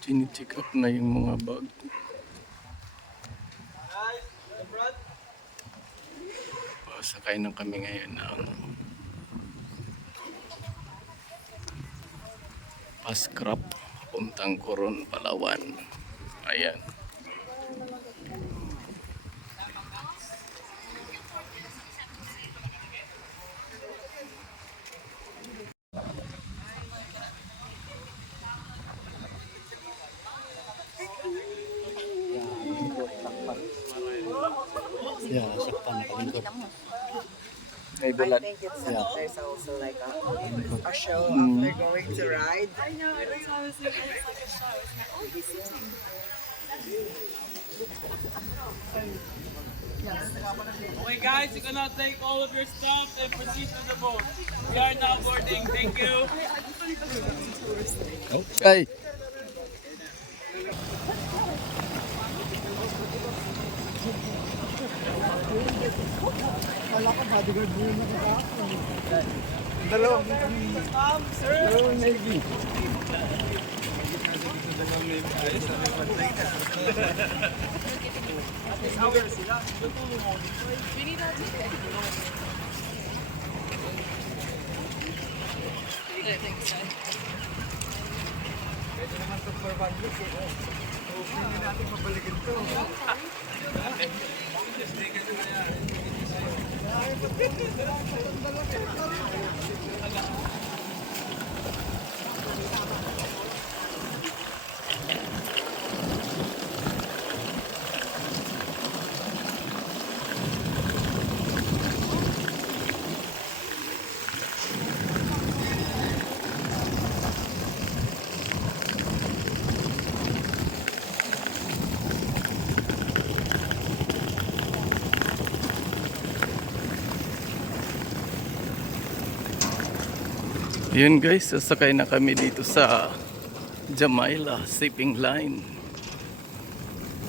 Chine-check up na yung mga bag. Sakay na kami ngayon ng Pascrap papuntang Coron, Palawan. Ayan. Yeah, sakpan na kalingkod. May I bulat. think it's Yeah. there's also like a show after going to ride. I know, that's why I was thinking it's like a show. It's like, oh, he's sitting. Okay guys, you can now take all of your stuff and proceed to the boat. We are now boarding. Thank you. Ay! Wala ka bodyguard mo na kakakon. Dalawang Navy. Pwede naman ito for one week eh. So, hindi natin mabalikin ito. Yun guys, sasakay na kami dito sa Jamaica Shipping Line.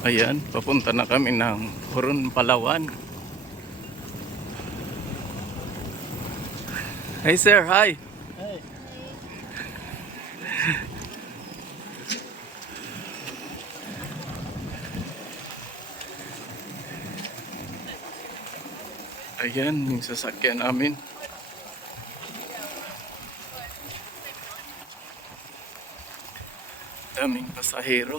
Ayan, papunta na kami ng Coron, Palawan. Hey sir, hi! Hey. Ayan, yung sasakyan namin. Daming pasahero.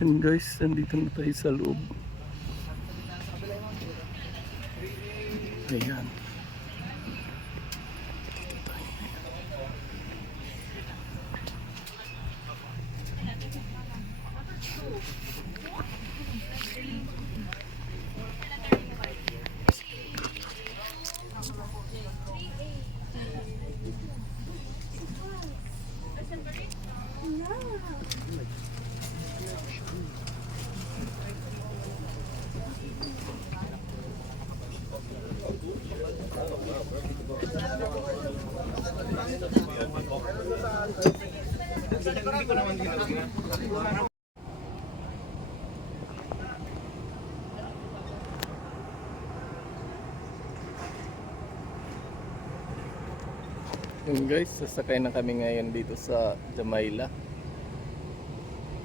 And guys, nandito na tayo sa loob. Ayan. Yun guys, sasakay na kami ngayon dito sa Jamaica.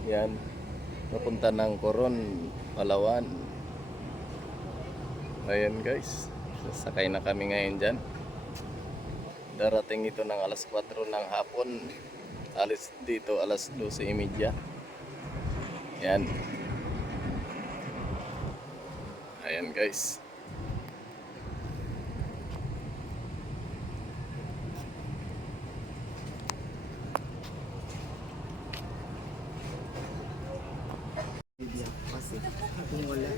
Yan, papunta ng Coron, Palawan. Ayan guys, sasakay na kami ngayon dyan. Darating ito ng alas 4 ng hapon. Alis dito alas 12:30. Yan. Ayan guys. Kasi kung wala,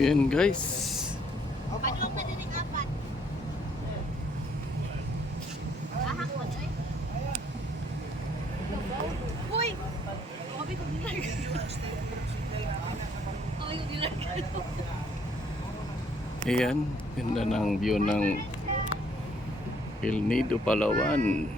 Yan guys. Ano ang pwede rin apat? Ahak mo, Joy? Uy! Sabi ko nilarga. Sabi ko nilarga. Ayan, ganda ng view ng El Nido, Palawan.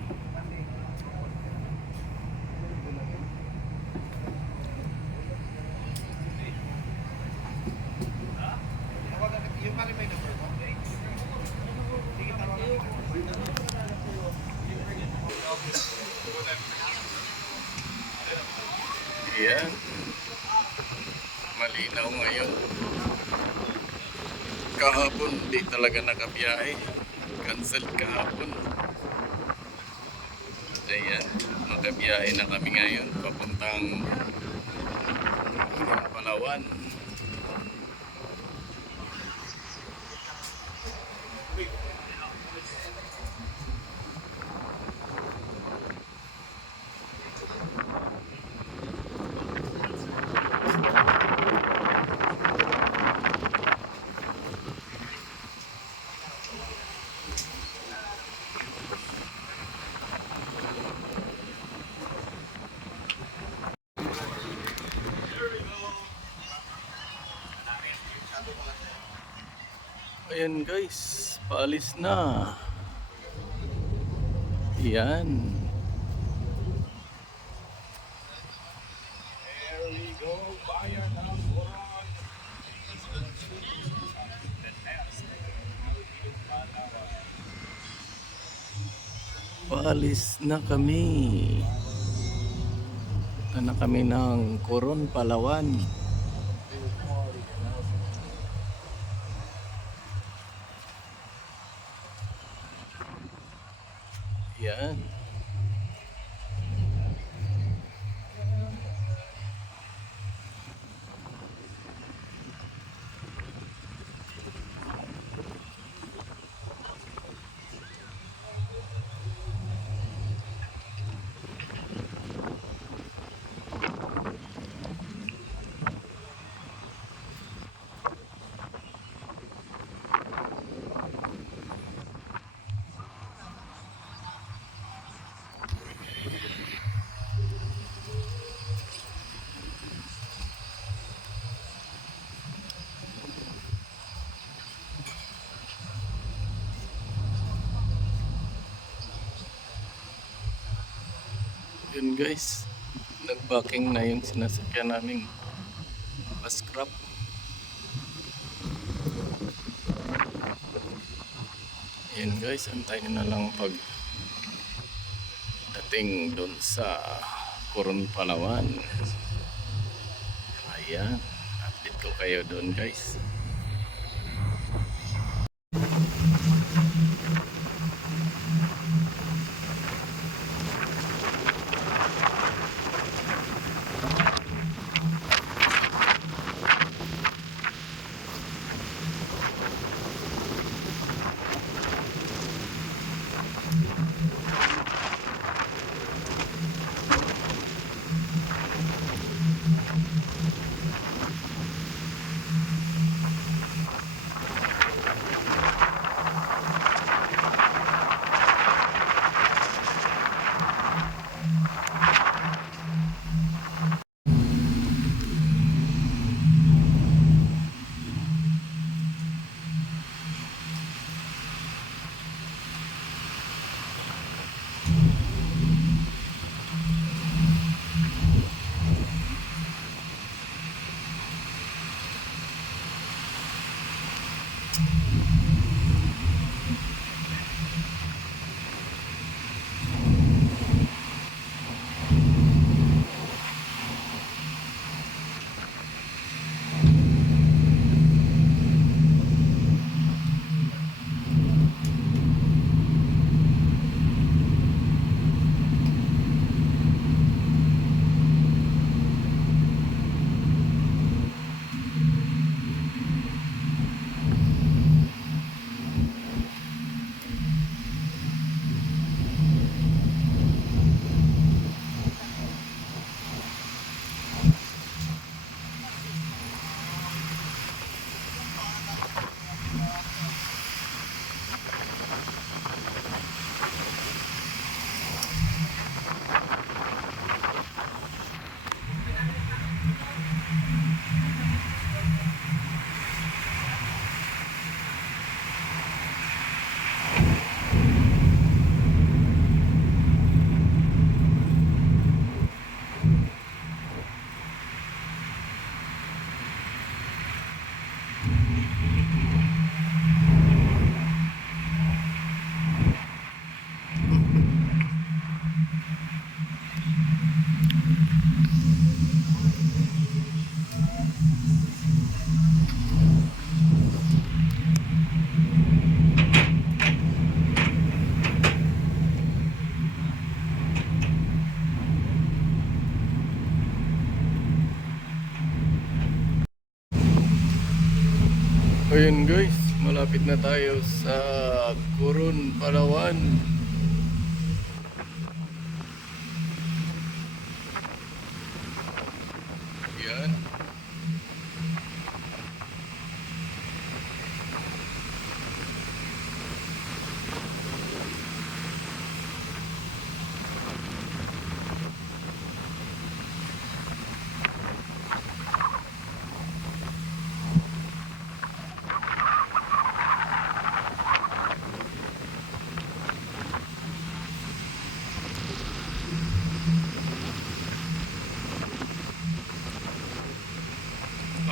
Ayan. Malinaw ngayon. Kahapon di talaga nakabiyahe. Cancel kahapon. Ayan, makabiyahe na kami ngayon papuntang Palawan. Ayan guys, paalis na. Yan. Paalis na kami. Punta na kami ng Coron, Palawan. Yan. Yun guys, nag-backing na yung sinasakyan naming scrap. Yun guys, antayin na lang pag dating doon sa Coron, Palawan. Ayan, update ko kayo doon guys. ayun guys, malapit na tayo sa Coron, Palawan. Yan.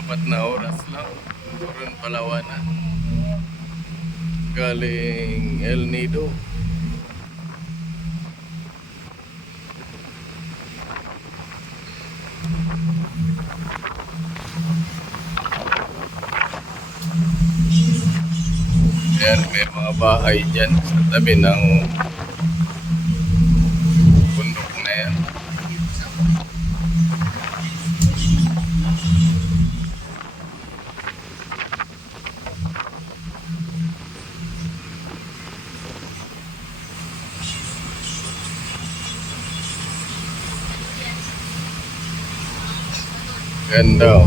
Apat na oras lang, Coron, Palawan na. Galing El Nido. Ayan, may mga bahay dyan sa tabi ng bundok na yan. Ganda. Oh.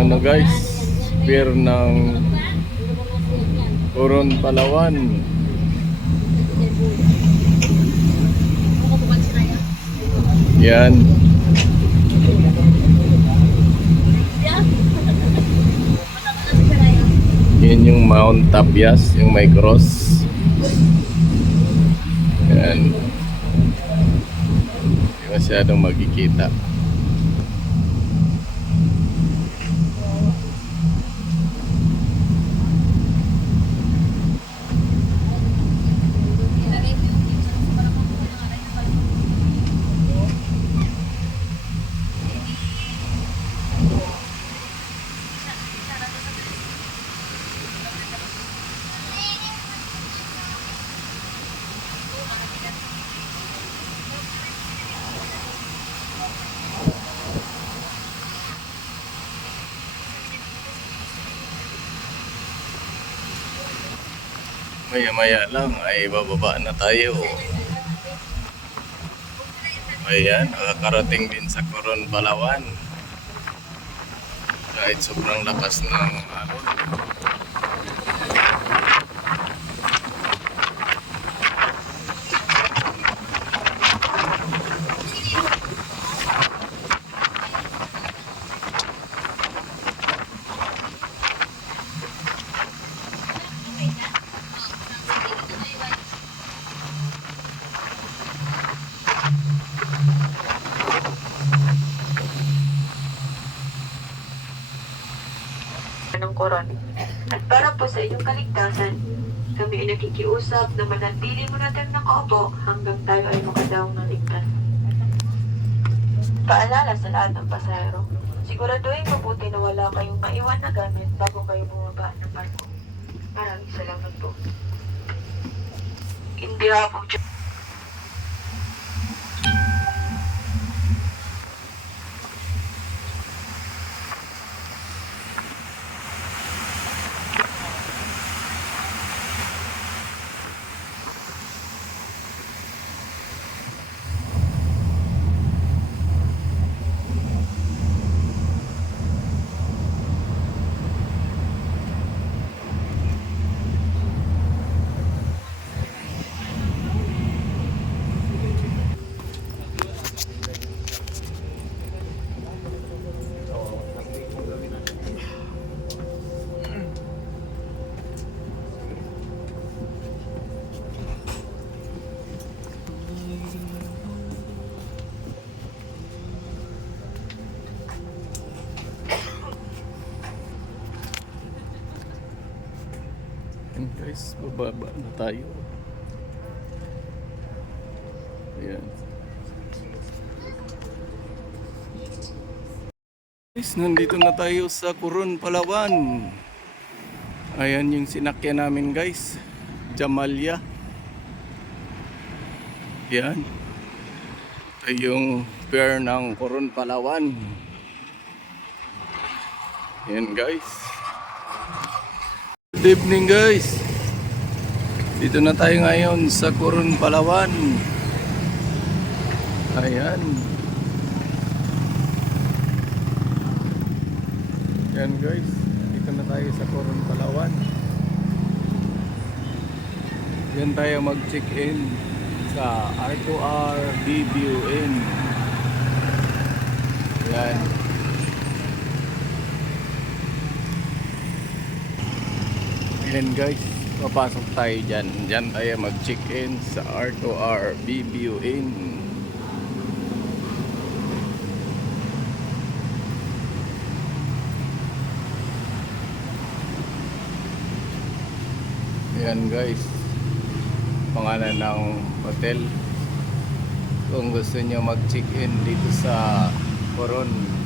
ano guys, pier ng Coron, Palawan. Yan. Yan yung Mount Tapias, yung may cross. Yan. Hindi masyadong magkikita. Maya-maya lang ay bababa na tayo. Ayan, nakakarating din sa Coron, Palawan. Kahit sobrang lakas ng alon. ng Coron. At para po sa inyong kaligtasan, kami ay nakikiusap na manatili muna tayong nakaupo hanggang tayo ay makadaong ng ligtas. Paalala sa lahat ng pasahero, siguraduhin mabuti na wala kayong maiwan na gamit bago kayo bumaba ng barko. Maraming salamat po. Hindi po. Ayan guys, bababa na tayo. Ayan. Guys, nandito na tayo sa Coron, Palawan. Ayan yung sinakyan namin guys, Jamalya. Yan. Ito yung pier ng Coron, Palawan. Yan guys. Good evening guys. Dito na tayo ngayon sa Coron, Palawan. Ayan. Yan guys. Dito na tayo sa Coron, Palawan. Yan tayo mag-check-in sa R2R BBUN. Yan. Ayan guys, papasok tayo dyan. Dyan tayo mag-check-in sa R2R BBUN. Ayan guys, pangalan ng hotel. Kung gusto nyo mag-check-in dito sa Coron.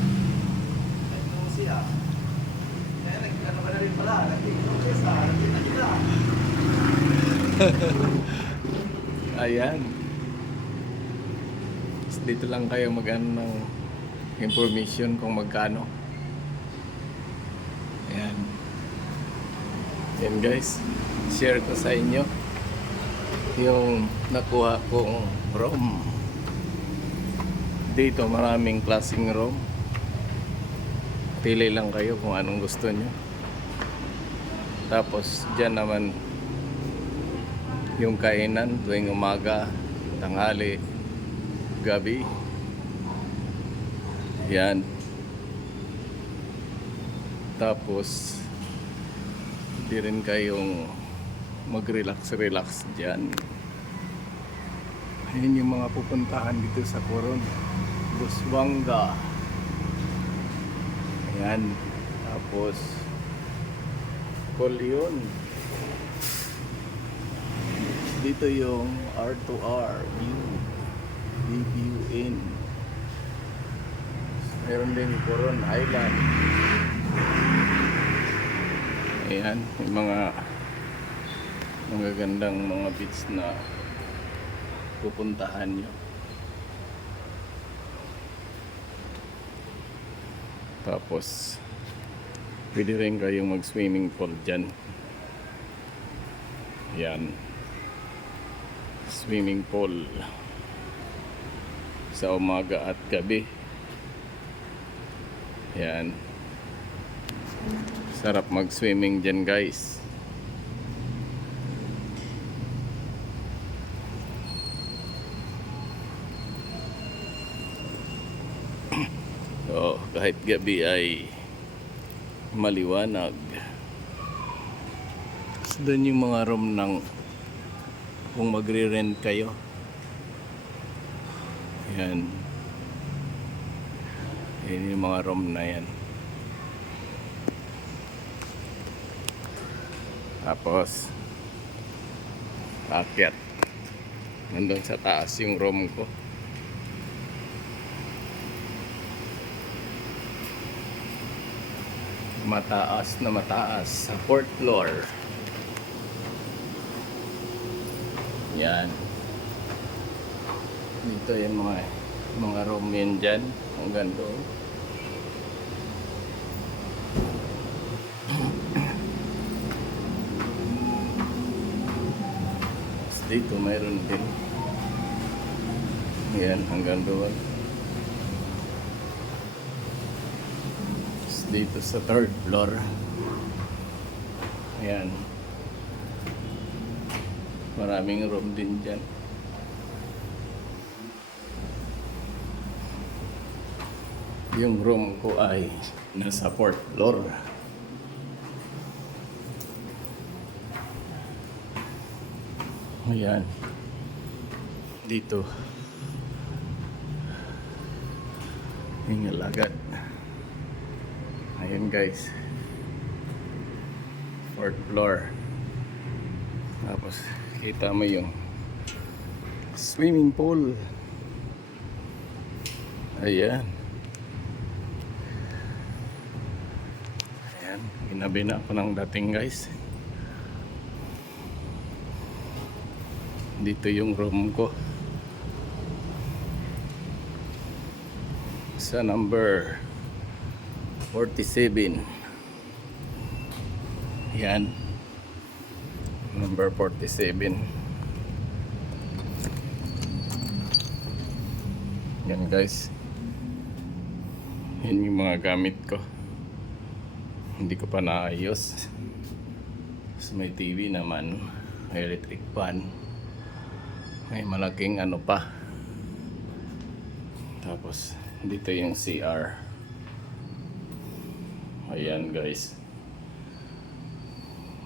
Ayan. Dito lang kayo mag-ano ng information kung magkano. Ayan. Ayan guys, share ko sa inyo yung nakuha kong room. Dito maraming klaseng room. Pili lang kayo kung anong gusto nyo. Tapos dyan naman yung kainan tuwing umaga, tanghali, gabi. Yan. Tapos di rin kayong mag-relax dyan. Ayan yung mga pupuntahan dito sa Coron. Busuanga. Ayan. Tapos Colyon. Dito yung R2R view. View in. Meron din Coron Island. Ayan, may mga magagandang mga beach na pupuntahan nyo. Tapos pwede rin kayong mag swimming pool dyan. Yan, swimming pool sa umaga at gabi. Yan, sarap mag swimming dyan guys. So, kahit gabi ay maliwanag. So, doon yung mga room ng kung magre-rent kayo. Yan. Yan yung mga room na yan. Tapos akyat. Nandun sa taas yung room ko. Mataas na mataas sa 4th floor. Yan. Dito yung mga room yan dyan. Hanggang doon. Dito mayroon din. Yan, hanggang doon. Dito sa 3rd floor. Ayan. Maraming room din dyan. Yung room ko ay nasa 4th floor. Ayan. Dito. Yung alagad. Ayun guys, 4th floor. Tapos kita mo yung swimming pool. Ayan. Ayan, ginabi na ako ng dating guys. Dito yung room ko sa number 47. Yan, number 47. Yan guys, yan yung mga gamit ko. Hindi ko pa naayos. So, may TV naman, may electric fan, may malaking ano pa. Tapos dito yung CR. Ayan guys,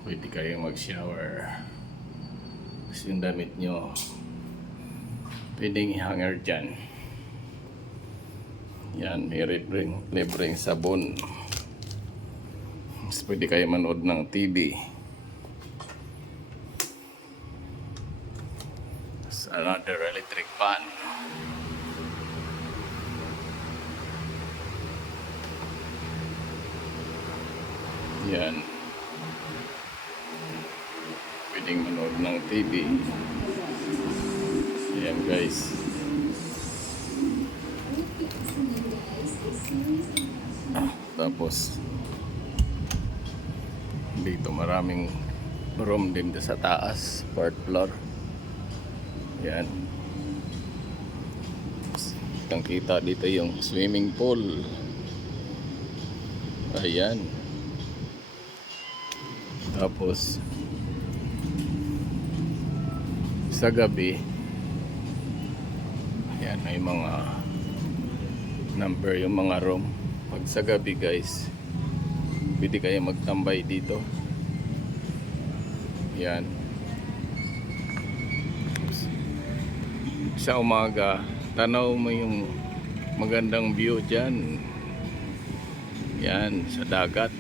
pwede kayong mag-shower. Tapos yung damit nyo pwedeng i-hanger dyan. Yan, may libreng sabon. Tapos pwede kayo manood ng TV. Tapos another electric fan. Yan. Pwedeng manood ng TV. Ayan guys. Tapos dito maraming room din sa taas, 4th floor. Yan. Kitang kita dito yung swimming pool. Ayan. Tapos sa gabi, ayan, may mga number yung mga room. Pag sa gabi guys, pwede kayo magtambay dito. Ayan. Sa umaga, tanaw mo yung magandang view dyan. Yan, sa dagat.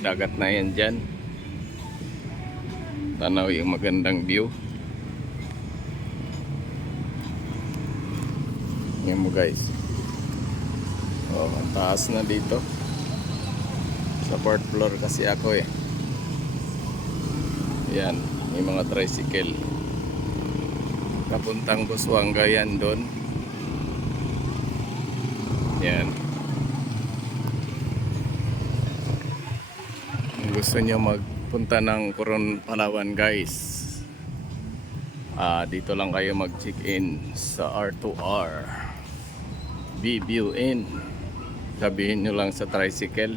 Dagat na yan dyan. Tanaw yung magandang view. Yan mo guys. Oh, ang taas na dito. Sa 4th floor kasi ako eh. Yan, may mga tricycle. Kapuntang Busuanga yan doon. Yan. Kung gusto nyo magpunta ng Coron, Palawan guys, dito lang kayo mag-check-in sa R2R View Inn. Sabihin nyo lang sa tricycle.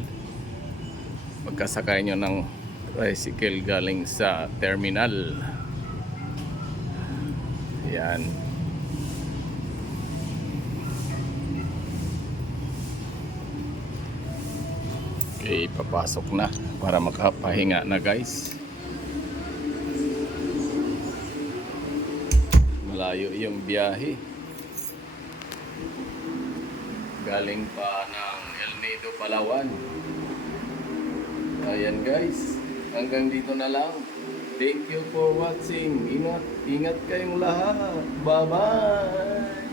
Pagkasakay nyo ng tricycle galing sa terminal. Yan. Okay, papasok na para makapahinga na guys. Malayo yung biyahe. Galing pa ng El Nido, Palawan. Ayan guys, hanggang dito na lang. Thank you for watching. Ingat kayong lahat. Bye-bye.